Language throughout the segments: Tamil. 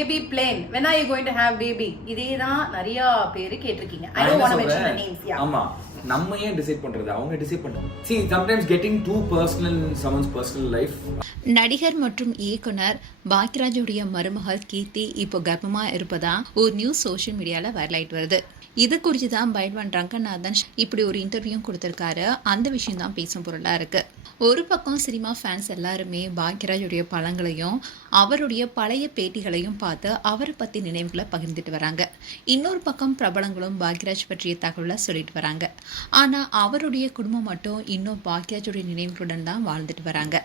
Baby plane. When are you going to have baby? இதே தான் நிறைய பேர் கேட்டிருக்கீங்க. I don't want to mention the names. Yeah. ஆமா. நம்ம ஏன் டிசைட் பண்றது? அவங்க டிசைட் பண்ணுவாங்க. See, sometimes getting too personal in someone's personal life. நடிகர் மற்றும் இயக்குனர் பாக்யராஜுடைய மருமகள் கீர்த்தி இப்போ கர்ப்பமா இருப்பதா ஒரு நியூஸ் சோஷியல் மீடியால வைரல் ஆயிட்டு வருது. இது குறித்து தான் பைல்வான் ரங்கநாதன் இப்படி ஒரு இன்டர்வியூ கொடுத்திருக்காரு. அந்த விஷயம் தான் பேசும் பொருளா இருக்கு. ஒரு பக்கம் சினிமா ஃபேன்ஸ் எல்லாருமே பாக்யராஜுடைய படங்களையும் அவருடைய பழைய பேட்டிகளையும் பார்த்து அவரை பற்றி நினைவுகளை பகிர்ந்துட்டு வராங்க. இன்னொரு பக்கம் பிரபலங்களும் பாக்யராஜ் பற்றிய தகவலை சொல்லிட்டு வராங்க. ஆனால் அவருடைய குடும்பம் மட்டும் இன்னும் பாக்யராஜுடைய நினைவுகளுடன் தான் வாழ்ந்துட்டு வராங்க.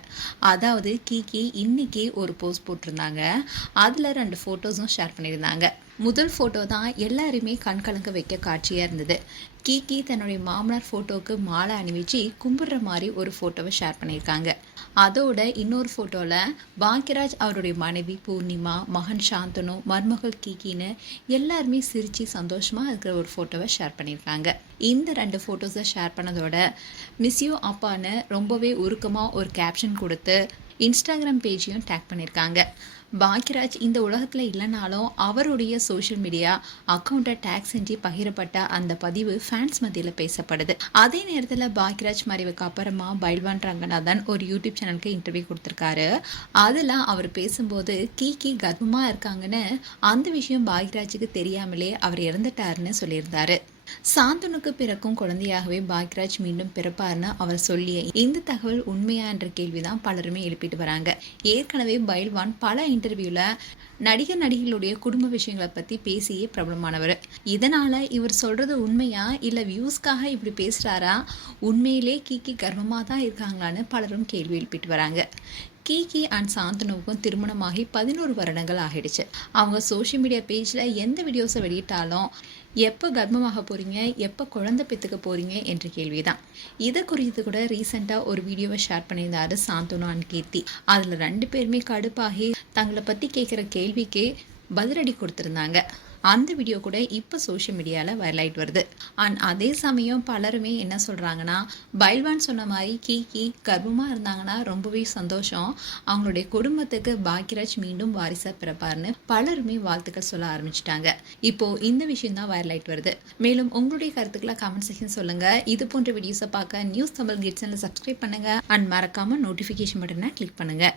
அதாவது கீகி இன்னைக்கு ஒரு போஸ்ட் போட்டிருந்தாங்க. அதில் 2 ஃபோட்டோஸும் ஷேர் பண்ணியிருந்தாங்க. முதல் ஃபோட்டோ தான் எல்லாருமே கண்கலங்க வைக்க காட்சியாக இருந்தது. கீகி தன்னுடைய மாமனார் ஃபோட்டோவுக்கு மாலை அணிவிச்சு கும்பிடுற மாதிரி ஒரு ஃபோட்டோவை ஷேர் பண்ணியிருக்காங்க. அதோட இன்னொரு ஃபோட்டோவில் பாக்யராஜ் அவருடைய மனைவி பூர்ணிமா, மகன் சாந்தனு, மருமகள் கீகின்னு எல்லாருமே சிரித்து சந்தோஷமாக இருக்கிற ஒரு ஃபோட்டோவை ஷேர் பண்ணியிருக்காங்க. இந்த 2 ஃபோட்டோஸை ஷேர் பண்ணதோட மிஸ் யூ அப்பான்னு ரொம்பவே உருக்கமாக ஒரு கேப்ஷன் கொடுத்து இன்ஸ்டாகிராம் பேஜையும் டேக் பண்ணியிருக்காங்க. பாக்யராஜ் இந்த உலகத்தில் இல்லைனாலும் அவருடைய சோஷியல் மீடியா அக்கௌண்ட்டை டேக் செஞ்சு பகிரப்பட்ட அந்த பதிவு ஃபேன்ஸ் மத்தியில் பேசப்படுது. அதே நேரத்தில் பாக்யராஜ் மறைவுக்கு அப்புறமா பைல்வான் ரங்கநாதன் ஒரு யூடியூப் சேனலுக்கு இன்டர்வியூ கொடுத்துருக்காரு. அதில் அவர் பேசும்போது கீகி கர்ப்பமாக இருக்காங்கன்னு அந்த விஷயம் பாக்யராஜுக்கு தெரியாமலே அவர் இறந்துட்டாருன்னு சொல்லியிருந்தாரு. சாந்தனுக்கு பிறக்கும் குழந்தையாகவே பாக்யராஜ் மீண்டும் பிறப்பார்னு அவர் சொல்லிய இந்த தகவல் உண்மையா என்ற கேள்விதான் பலருமே எழுப்பிட்டு வராங்க. ஏற்கனவே பைல்வான் பல இன்டர்வியூல நடிகர் நடிகைகளுடைய குடும்ப விஷயங்களை பத்தி பேசியே பிரபலமானவர். இதனால இவர் சொல்றது உண்மையா இல்ல வியூஸ்க்காக இப்படி பேசுறாரா, உண்மையிலே கீகி கர்ப்பமா தான் இருக்காங்களான்னு பலரும் கேள்வி எழுப்பிட்டு வராங்க. கீகி அண்ட் சாந்தனுவுக்கும் திருமணமாகி 11 வருடங்கள் ஆகிடுச்சு. அவங்க சோஷியல் மீடியா பேஜில் எந்த வீடியோஸை வெளியிட்டாலும் எப்போ கர்ப்பமாக போகிறீங்க, எப்போ குழந்தை பெற்றுக்க போகிறீங்க என்ற கேள்வி தான். இதை குறித்து கூட ரீசெண்டாக ஒரு வீடியோவை ஷேர் பண்ணியிருந்தாரு சாந்தனு அண்ட் கீர்த்தி. அதில் 2 பேருமே கடுப்பாகி தங்களை பற்றி கேட்குற கேள்விக்கு பதிலடி கொடுத்துருந்தாங்க. அந்த வீடியோ கூட இப்போ சோஷியல் மீடியாவில் வைரல் ஆகிட்டு வருது. அண்ட் அதே சமயம் பலருமே என்ன சொல்கிறாங்கன்னா, பைல்வான் சொன்ன மாதிரி கீகி கர்ப்பமாக இருந்தாங்கன்னா ரொம்பவே சந்தோஷம், அவங்களுடைய குடும்பத்துக்கு பாக்யராஜ் மீண்டும் வாரிசாக பிறப்பார்னு பலருமே வாழ்த்துக்கள் சொல்ல ஆரம்பிச்சிட்டாங்க. இப்போது இந்த விஷயம் தான் வைரல் ஆகிட்டு வருது. மேலும் உங்களுடைய கருத்துக்களை கமெண்ட் செக்ஷன் சொல்லுங்கள். இது போன்ற வீடியோஸை பார்க்க நியூஸ் தமிழ் கிட்ஸ் சேனலை சப்ஸ்கிரைப் பண்ணுங்கள் அண்ட் மறக்காமல் நோட்டிஃபிகேஷன் பட்டனை கிளிக் பண்ணுங்கள்.